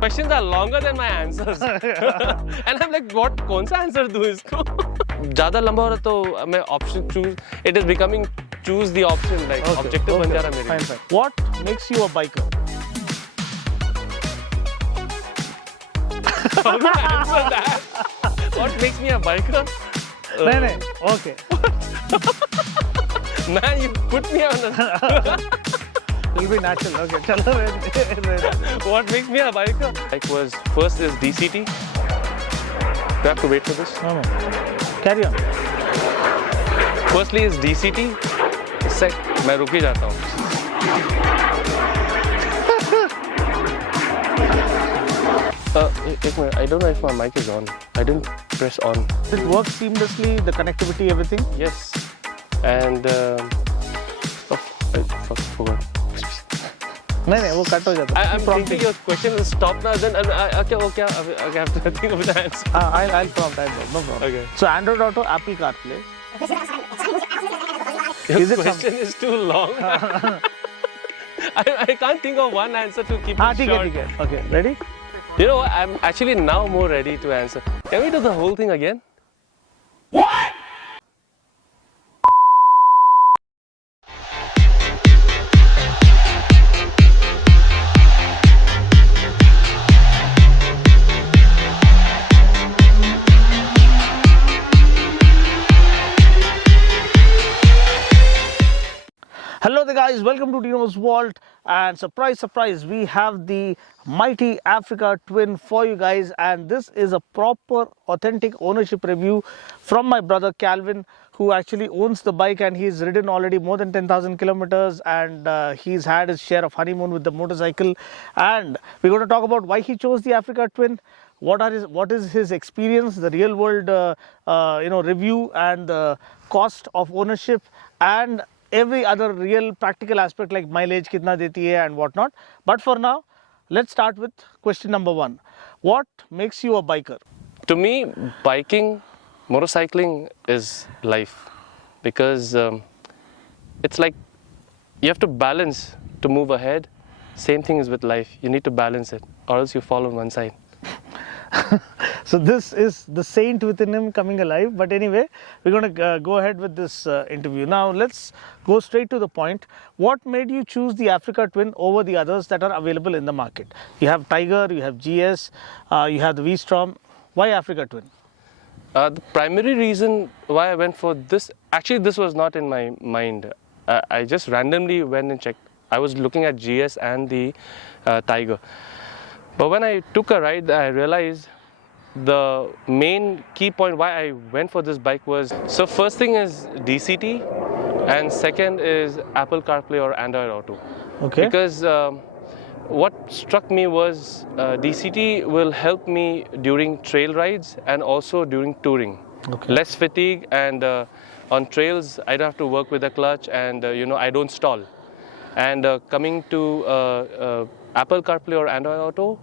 questions are longer than my answers. And I'm like, what? कौन सा answer दूँ इसको? ज़्यादा लंबा हो रहा तो मैं option choose. It is becoming choose the option like objective बन जा रहा मेरे. Fine, fine. What makes you a biker? How do I answer that? What makes me a biker? नहीं, okay. Man, you put me on a... It'll be natural. Okay, chalo. What makes me a biker? Like was first is DCT. Do I have to wait for this? No. Carry on. Firstly is DCT. Sec, मैं रुक ही जाता हूँ. एक minute, I don't know if my mic is on. I didn't press on. It works seamlessly, the connectivity, everything? Yes. And I forgot. नहीं वो cut हो जाता है. I'm thinking your question will stop now. Then okay. I have to think of the answer. I'll prompt. No problem. Okay. So Android Auto, Apple CarPlay. Your question is too long. I can't think of one answer to keep it short. ठीक है. Okay, ready? You know what? I'm actually now more ready to answer. Can we do the whole thing again? What? Hello there guys, welcome to Dino's Vault, and surprise, we have the mighty Africa Twin for you guys, and this is a proper authentic ownership review from my brother Calvin, who actually owns the bike, and he's ridden already more than 10,000 kilometers, and he's had his share of honeymoon with the motorcycle. And we're going to talk about why he chose the Africa Twin, what is his experience, the real world review, and the cost of ownership, and every other real practical aspect like mileage kitna deti hai and whatnot. But for now, let's start with question number 1. What makes you a biker? To me, biking, motorcycling is life, because it's like you have to balance to move ahead. Same thing is with life. You need to balance it, or else you fall on one side. So this is the saint within him coming alive. But anyway, we're going to go ahead with this interview. Now let's go straight to the point. What made you choose the Africa Twin over the others that are available in the market? You have Tiger, you have GS, you have the V-Strom. Why Africa Twin? The primary reason why I went for this, actually this was not in my mind. I just randomly went and checked. I was looking at GS and the Tiger. But when I took a ride, I realized the main key point why I went for this bike was, so first thing is DCT, and second is Apple CarPlay or Android Auto. Okay. Because what struck me was DCT will help me during trail rides and also during touring. Okay. Less fatigue, and on trails I don't have to work with the clutch, and I don't stall. And coming to Apple CarPlay or Android Auto,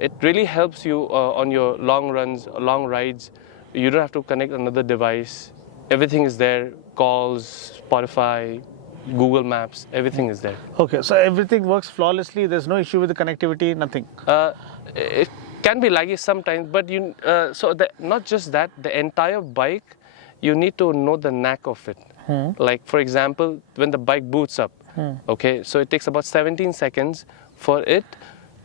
it really helps you on your long runs, long rides. You don't have to connect another device. Everything is there. Calls, Spotify, Google Maps, everything is there. Okay, so everything works flawlessly. There's no issue with the connectivity, nothing. It can be laggy sometimes, but not just that, the entire bike, you need to know the knack of it. Like for example, when the bike boots up, okay, so it takes about 17 seconds for it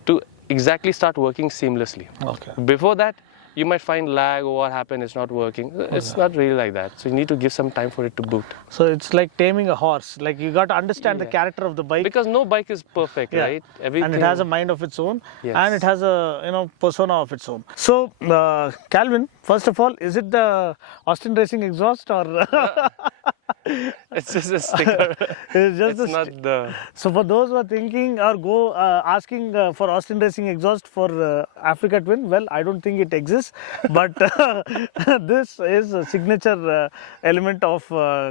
to exactly start working seamlessly. Okay. Before that, you might find lag or what happened, it's not working. It's not really like that. So you need to give some time for it to boot. So it's like taming a horse. Like you got to understand the character of the bike. Because no bike is perfect, right? Everything. And it has a mind of its own, Yes. and it has a persona of its own. So Calvin, first of all, is it the Austin Racing exhaust or? It's just a sticker. It's not the. So for those who are thinking or go asking for Austin Racing exhaust for Africa Twin, well, I don't think it exists, but this is a signature element of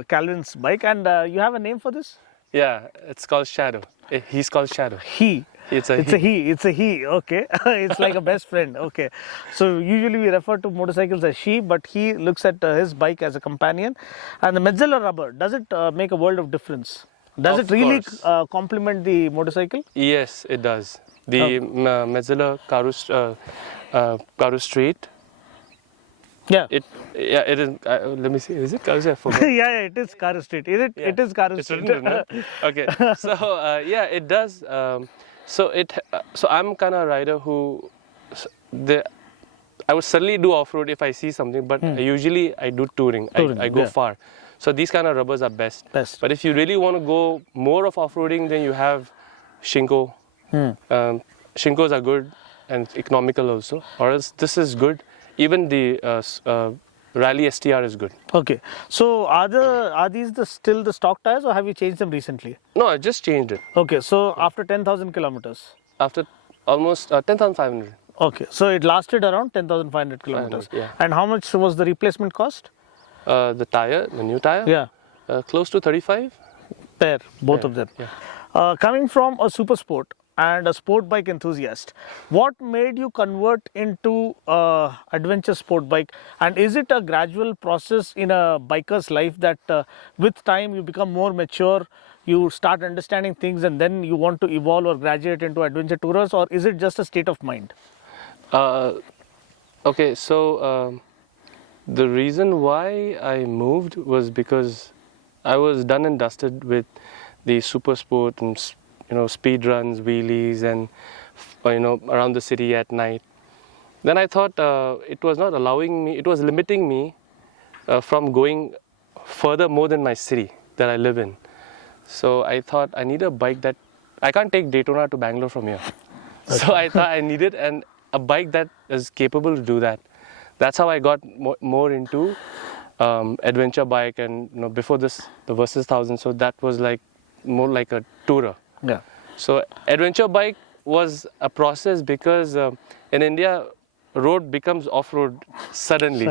Calvin's bike. And you have a name for this? Yeah, it's called Shadow. He's called Shadow. He. It's a he. Okay. It's like a best friend. Okay. So usually we refer to motorcycles as she, but he looks at his bike as a companion. And the Metzeler rubber, does it make a world of difference? Does it really complement the motorcycle? Yes, it does. The Metzler Karu Street. Yeah. It is. Let me see. Is it Karu Street? I forgot. Yeah, it is Karu Street. It is Karu It's Street. written, right? Okay. So yeah, it does. So I'm kind of a rider who, I would certainly do off-road if I see something, but usually I do touring. I go far. So these kind of rubbers are best. But if you really want to go more of off-roading, then you have Shinko. Shinkos are good and economical also. Or else this is good. Even the Rally STR is good. Okay. So are these still the stock tires, or have you changed them recently? No, I just changed it. Okay. So after 10,000 kilometers. After almost 10,500. Okay. So it lasted around 10,500 kilometers. Yeah. And how much was the replacement cost? The new tire? Yeah. Close to 35. Pair, both of them. Yeah. Coming from a super sport and a sport bike enthusiast, what made you convert into adventure sport bike? And is it a gradual process in a biker's life that with time you become more mature, you start understanding things, and then you want to evolve or graduate into adventure tourers, or is it just a state of mind? Okay, so the reason why I moved was because I was done and dusted with the super sport and speed runs, wheelies, and around the city at night. Then I thought it was not allowing me, it was limiting me from going further more than my city that I live in. So I thought I need a bike that I can't take Daytona to Bangalore from here. So I thought I needed a bike that is capable to do that. That's how I got more into adventure bike, and before this the Versus 1000. So that was like more like a tourer. Yeah. So adventure bike was a process because in India, road becomes off-road suddenly.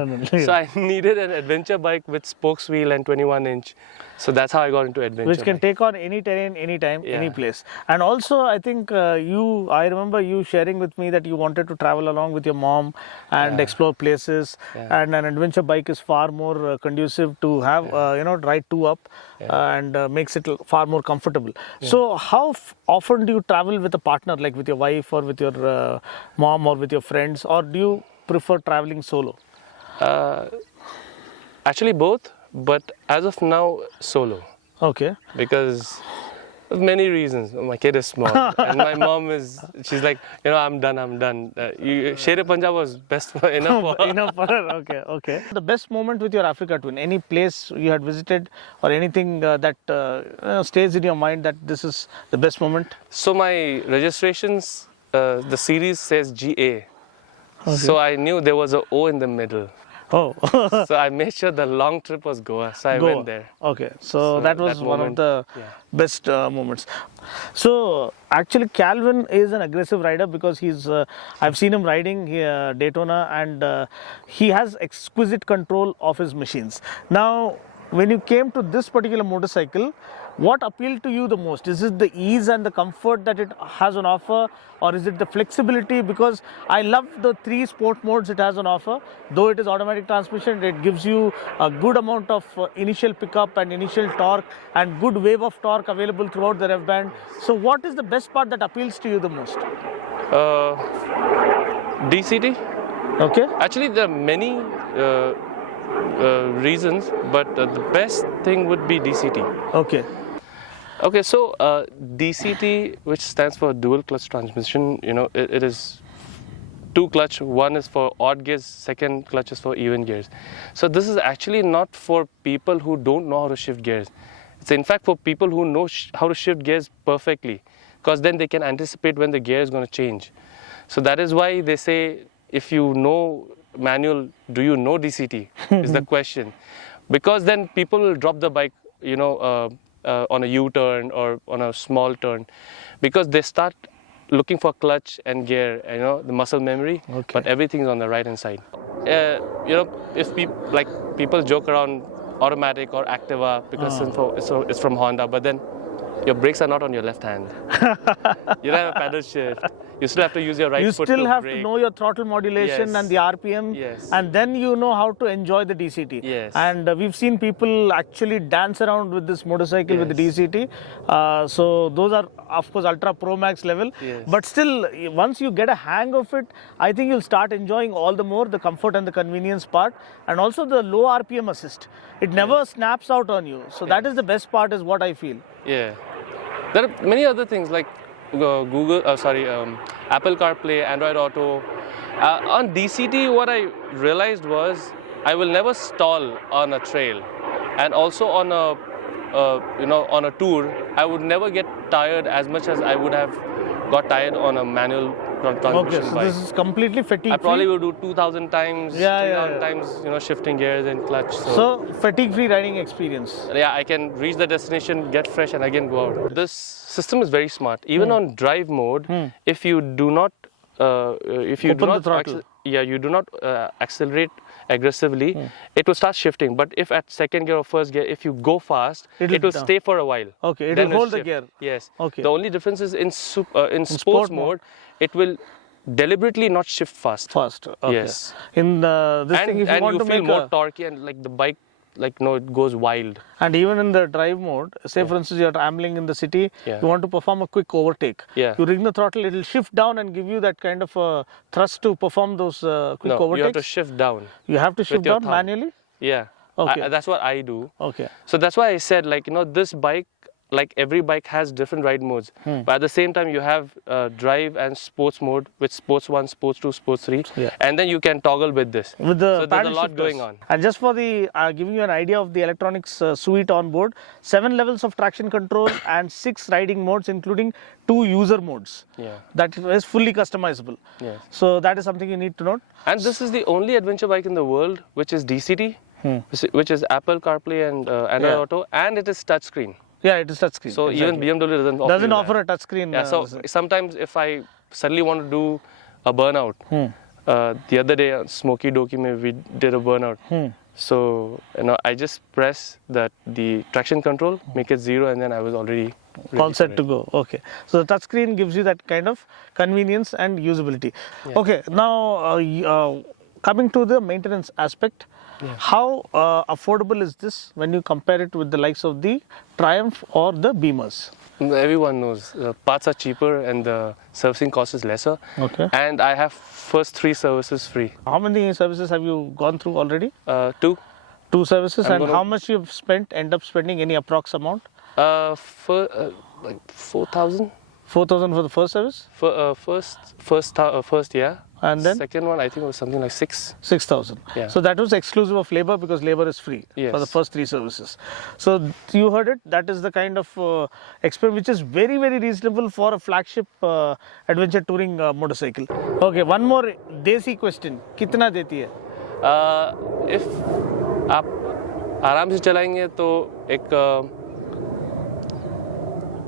So I needed an adventure bike with spokes wheel and 21-inch. So that's how I got into adventure. Which can take on any terrain, anytime, any place. And also, I think I remember you sharing with me that you wanted to travel along with your mom and explore places. And an adventure bike is far more conducive to have, ride two up and makes it far more comfortable. So how often do you travel with a partner, like with your wife or with your mom or with your friends, or do you prefer traveling solo? Actually both, but as of now, solo. Okay. Because of many reasons. My kid is small, and my mom she's like, I'm done. Sher Punjab was enough for enough for her. Okay. The best moment with your Africa twin, any place you had visited or anything that stays in your mind that this is the best moment? So my registrations, the series says GA. Okay. So I knew there was an O in the middle. Oh. So I made sure the long trip was Goa. So I went there. Okay. So that was one of the best moments. So actually Calvin is an aggressive rider because I've seen him riding Daytona, and he has exquisite control of his machines. Now, when you came to this particular motorcycle, what appealed to you the most? Is it the ease and the comfort that it has on offer, or is it the flexibility? Because I love the 3 sport modes it has on offer. Though it is automatic transmission, it gives you a good amount of initial pickup and initial torque and good wave of torque available throughout the rev band. So what is the best part that appeals to you the most? DCT. Okay. Actually, there are many reasons, but the best thing would be DCT. Okay, so DCT, which stands for dual clutch transmission, it is 2 clutch. One is for odd gears, second clutch is for even gears. So this is actually not for people who don't know how to shift gears. It's in fact for people who know how to shift gears perfectly, because then they can anticipate when the gear is going to change. So that is why they say, if you know manual, do you know DCT is the question. Because then people will drop the bike, on a U-turn or on a small turn, because they start looking for clutch and gear, the muscle memory, but everything's on the right hand side. If people joke around automatic or Activa because it's from Honda, but then your brakes are not on your left hand. You don't have a pedal shift. You still have to use your right You foot still to have brake. to know your throttle modulation Yes. and the RPM, Yes. and then you know how to enjoy the DCT. Yes. And we've seen people actually dance around with this motorcycle with the Yes. DCT. So those are, of course, Ultra Pro Max level. Yes. But still, once you get a hang of it, I think you'll start enjoying all the more the comfort and the convenience part, and also the low RPM assist. It never snaps out on you. So that is the best part, is what I feel. Yeah. There are many other things like Apple CarPlay, Android Auto. On DCT, what I realized was I will never stall on a trail, and also on on a tour, I would never get tired as much as I would have got tired on a manual transmission Okay, so bike. this is completely fatigue I probably free. would do 2,000 times, Yeah, 3,000 yeah. times, shifting gears and clutch. So fatigue free riding experience. Yeah, I can reach the destination, get fresh, and again go out. This system is very smart. Even on drive mode, if you do not, Open the throttle. you do not accelerate aggressively, it will start shifting. But if at second gear or first gear, if you go fast, It'll it will down. stay for a while. Okay, it Then will hold the shift. gear. Yes. Okay. The only difference is in sport sports mode. mode, it will deliberately not shift fast. Fast. Okay. Yes. In this thing, if you And want you to feel make more a, torquey, and like the bike, it goes wild. and even in the drive mode, say for instance you're ambling in the city, Yeah. you want to perform a quick overtake. Yeah. You ring the throttle, it'll shift down and give you that kind of thrust to perform those quick No, overtakes. you have to shift down. You have to shift your down thumb. manually. Yeah. Okay. That's what I do. Okay. So that's why I said, this bike, like every bike has different ride modes. But at the same time, you have drive and sports mode, with sports 1, sports 2, sports 3. Yeah. And then you can toggle with this. With the so there's a paddle lot shifters. going on. And just for the giving you an idea of the electronics suite on board, 7 levels of traction control and 6 riding modes, including 2 user modes. Yeah. That is fully customizable. Yes. So that is something you need to note. And this is the only adventure bike in the world which is DCT, which is Apple CarPlay and Android Yeah. Auto, and it is touchscream. Yeah, it is touchscreen. So even BMW doesn't offer doesn't you offer that. a touchscreen. Yeah, so sometimes if I suddenly want to do a burnout, the other day on Smoky Doki, we did a burnout. So I just press the traction control, make it 0, and then I was already ready all for set it. to go. Okay. So the touchscreen gives you that kind of convenience and usability. Okay. Now coming to the maintenance aspect, how affordable is this when you compare it with the likes of the Triumph or the Beamers? Everyone knows parts are cheaper and the servicing cost is lesser. Okay. And I have first 3 services free. How many services have you gone through already? 2. 2 services. I'm And gonna- how much you've end up spending, any approx amount? Like 4,000 4,000 for the first service? for first year. And then? Second one I think was something like 6. 6,000. Yeah. So that was exclusive of labor, because labor is free for the Yes. first 3 services. So you heard it. That is the kind of experience which is very, very reasonable for a flagship adventure touring motorcycle. Okay, one more desi question. कितना देती है? If आप आराम से चलाएंगे तो एक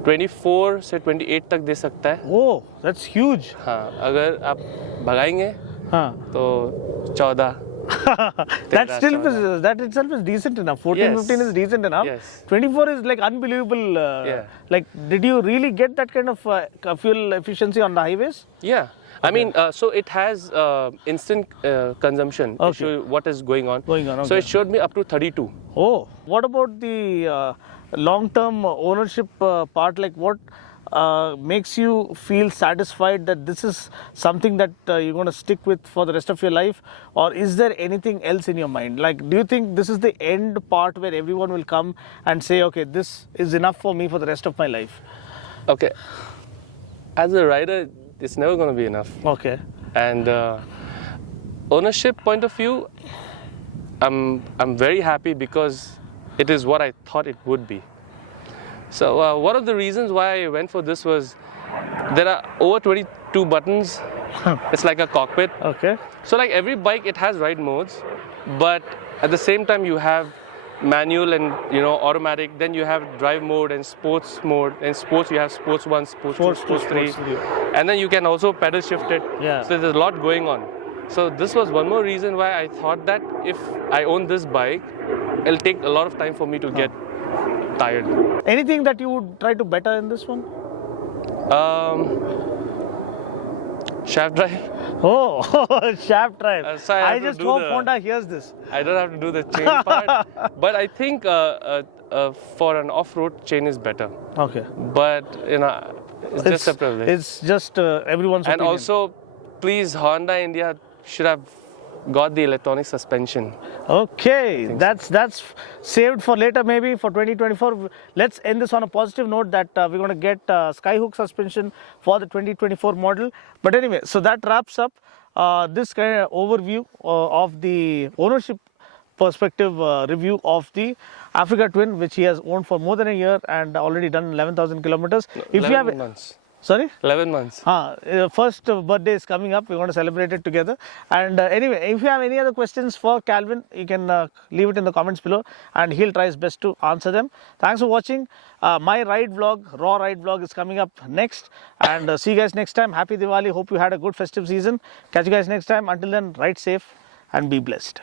24 से 28 तक दे सकता है. Oh, that's huge. हाँ, अगर आप भगाएंगे हाँ. तो 14. That itself is decent enough. 14, Yes. 15 is decent enough. Yes. 24 is like unbelievable. Yeah. Like, did you really get that kind of fuel efficiency on the highways? Yeah. I mean, so it has instant consumption. It Okay. shows what is going on. So it showed me up to 32. Oh, what about the long-term ownership part? Like, what makes you feel satisfied that this is something that you're going to stick with for the rest of your life? Or is there anything else in your mind? Like, do you think this is the end part where everyone will come and say, okay, this is enough for me for the rest of my life? Okay. As a rider, it's never going to be enough. Okay. And ownership point of view, I'm very happy because it is what I thought it would be. So one of the reasons why I went for this was there are over 22 buttons. It's like a cockpit. Okay. So like every bike, it has ride modes, but at the same time you have manual and automatic. Then you have drive mode and sports mode. In sports you have sports 1, sports 2, sports 3, and then you can also pedal shift it. Yeah. So there's a lot going on. So this was one more reason why I thought that if I own this bike, it'll take a lot of time for me to get tired. Anything that you would try to better in this one? Shaft drive. Oh, shaft drive. So I have I to just do hope the- Honda hears this. I don't have to do the chain part, but I think for an off-road chain is better. Okay. But it's just a privilege. It's just everyone's And opinion. also, please, Honda India should have got the electronic suspension. Okay, that's saved for later, maybe for 2024. Let's end this on a positive note that we're going to get Skyhook suspension for the 2024 model. But anyway, so that wraps up this kind of overview of the ownership perspective review of the Africa Twin, which he has owned for more than a year and already done 11,000 kilometers. If 11 you have months. Sorry? 11 months. First birthday is coming up. We're going to celebrate it together. And anyway, if you have any other questions for Calvin, you can leave it in the comments below and he'll try his best to answer them. Thanks for watching. My ride vlog, raw ride vlog is coming up next. And see you guys next time. Happy Diwali. Hope you had a good festive season. Catch you guys next time. Until then, ride safe and be blessed.